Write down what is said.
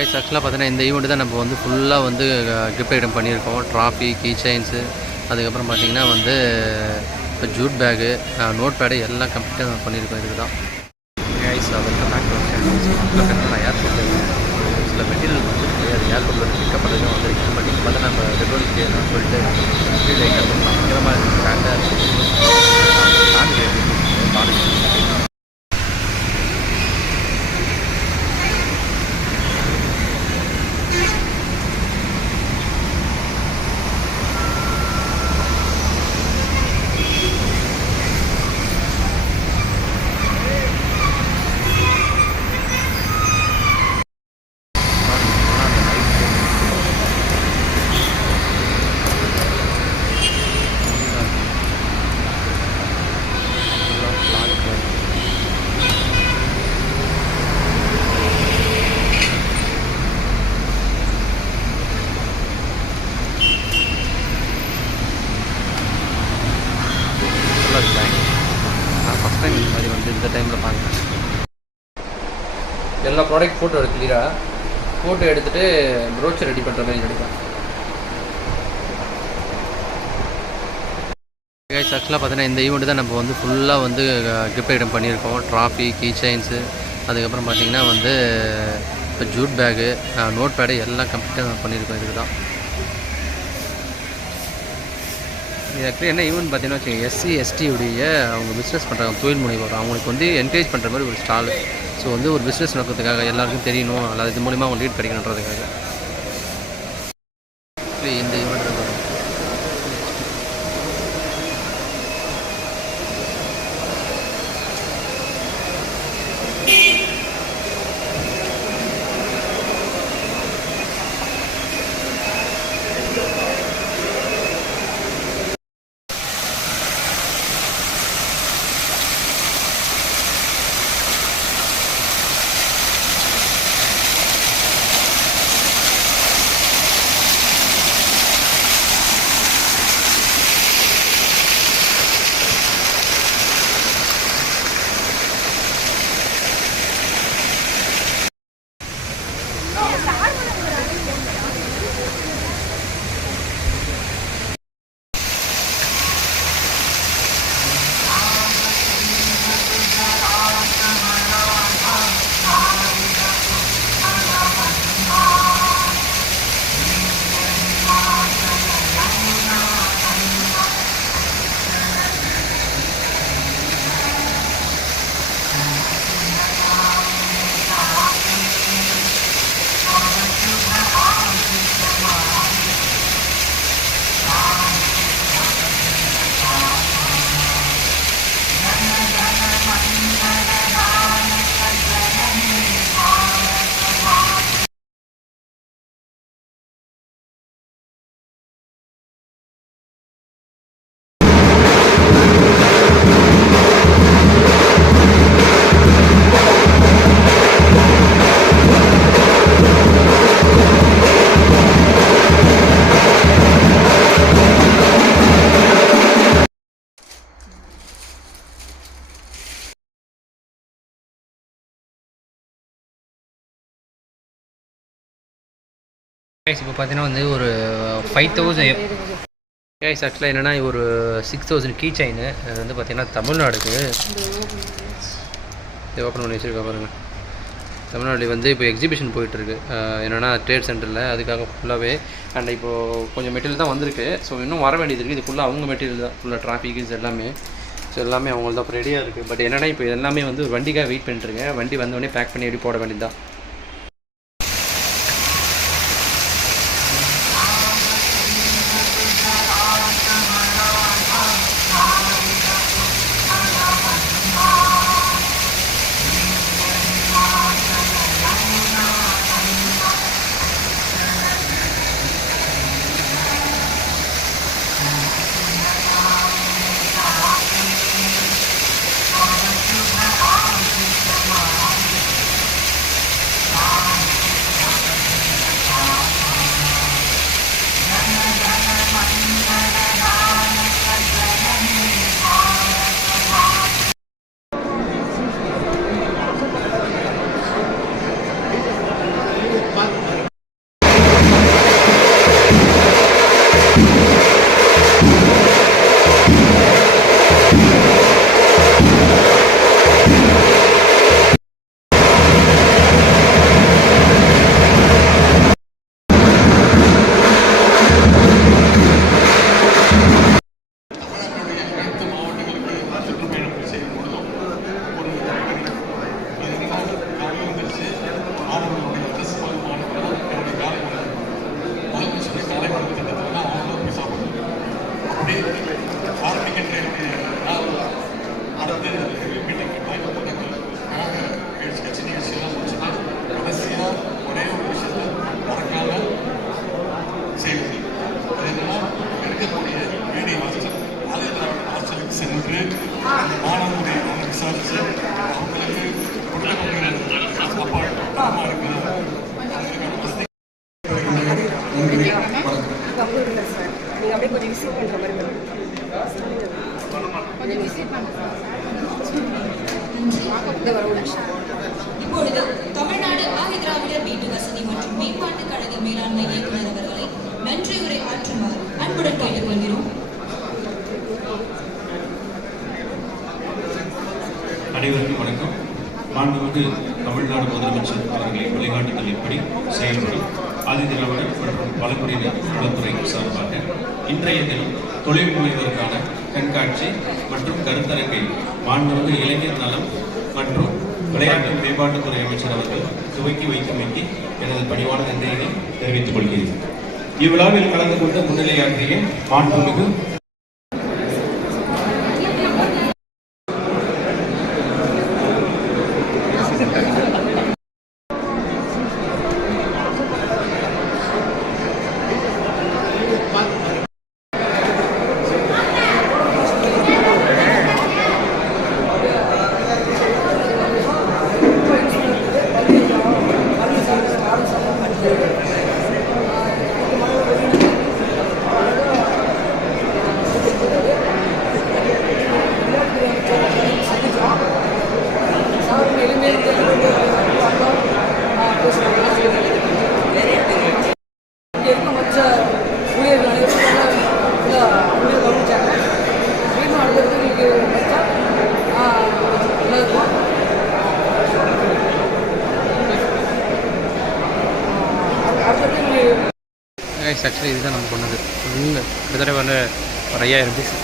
Guys ஆக்சுவலாக பார்த்தீங்கன்னா இந்த ஈவெண்ட் தான் நம்ம வந்து ஃபுல்லாக வந்து கிஃப்ட் ஐட்டம் பண்ணியிருக்கோம். ட்ராஃபி, கீ செயின்ஸு, அதுக்கப்புறம் பார்த்திங்கன்னா வந்து இப்போ ஜூட் பேகு, நோட் பேடு எல்லாம் கம்ப்ளீட்டாக பண்ணியிருக்கோம். இதுக்கு தான் கைஸ் வெல்கம் பேக் டு நான் ஏர்போர்ட்டில் சில மெட்டீரியல் வந்து அது ஏர்போர்ட்டில் பிக்கப் பண்ணி வந்துருக்கேன். பட் இங்கே பார்த்தா நம்ம பெட்ரோலுக்கு நான் சொல்லிட்டு லைட்டாக பயங்கரமாக இருக்குது, கிராண்டாக இருக்குது. நான் ஃபஸ்ட் டைம் இந்த மாதிரி வந்து இந்த டைமில் பார்க்குறேன். எல்லா ப்ராடக்ட் ஃபோட்டோ எடுத்து கிளியராக ஃபோட்டோ எடுத்துகிட்டு ப்ரோச்சர் ரெடி பண்ணுற மாதிரி எடுப்பேன். கைஸ் ஆக்சுவலாக பார்த்தீங்கன்னா இந்த ஈவெண்ட் தான் நம்ம வந்து ஃபுல்லாக வந்து கிஃப்ட் ஐட்டம் பண்ணியிருக்கோம். ட்ராஃபி, கீ செயின்ஸு, அதுக்கப்புறம் பார்த்திங்கன்னா வந்து இப்போ ஜூட் பேகு, நோட் பேடு எல்லாம் கம்ப்ளீட்டாக பண்ணியிருக்கோம். இதுக்கு தான் இது ஆக்சுவலி என்ன ஈவெண்ட் பார்த்தீங்கன்னா வச்சுக்கோங்க, எஸ்சி எஸ்டியுடைய அவங்க பிஸ்னஸ் பண்ணுறாங்க, தொழில் முனைவோர், அவங்களுக்கு வந்து என்கரேஜ் பண்ணுற மாதிரி ஒரு ஸ்டாலு. ஸோ வந்து ஒரு பிஸ்னஸ் நடக்கிறதுக்காக எல்லாருக்கும் தெரியணும், அல்லது இது மூலிமா அவங்க லீட் கிடைக்கணுன்றதுக்காக இந்த ஈவெண்ட் இருக்கும். இப்போ பார்த்தீங்கன்னா வந்து ஒரு 5000 கைஸ் ஆக்சுவலாக என்னென்னா ஒரு 6000 கீ செயின். அது வந்து பார்த்திங்கன்னா தமிழ்நாடுக்கு இது ஓப்பன் பண்ணி வச்சுருக்கா பாருங்கள். தமிழ்நாடு வந்து இப்போ எக்ஸிபிஷன் போயிட்டுருக்கு, என்னென்னா ட்ரேட் சென்டரில், அதுக்காக ஃபுல்லாகவே. அண்ட் இப்போது கொஞ்சம் மெட்டீரியல் தான் வந்திருக்கு, ஸோ இன்னும் வர வேண்டியது இருக்குது. இது ஃபுல்லாக அவங்க மெட்டீரியல் தான், ஃபுல்லாக டிராஃபிக்ஸ் எல்லாமே. ஸோ எல்லாமே அவங்களுக்கு தான் ரெடியாக இருக்குது. பட் என்னென்னா இப்போ எல்லாமே வந்து ஒரு வண்டிக்காக வெயிட் பண்ணிட்டுருக்கேன். வண்டி வந்தோடனே பேக் பண்ணி எப்படி போட வேண்டியது தான். மாண்புமிகு தமிழ்நாடு முதலமைச்சர் அவர்களின் வழிகாட்டுதலின்படி செயல்படும் ஆதிதிராவிடர் மற்றும் பழங்குடியினர் நலத்துறை சார்பாக இன்றைய தினம் தொழில் முனைவோருக்கான கண்காட்சி மற்றும் கருத்தரங்கை மாண்புமிகு இளைஞர் நலம் மற்றும் விளையாட்டு மேம்பாட்டுத்துறை அமைச்சர் அவர்கள் துவக்கி வைத்தமைக்கு எனது பணிவான நன்றியை தெரிவித்துக் கொள்கிறேன். இவ்விழாவில் கலந்து கொண்டு முன்னிலையாற்றிய மாண்புமிகு ஆக்சுவலி இதுதான் நம்ம பண்ணது கிட்டத்தட்ட வந்து ஒரு 5000 பீஸ்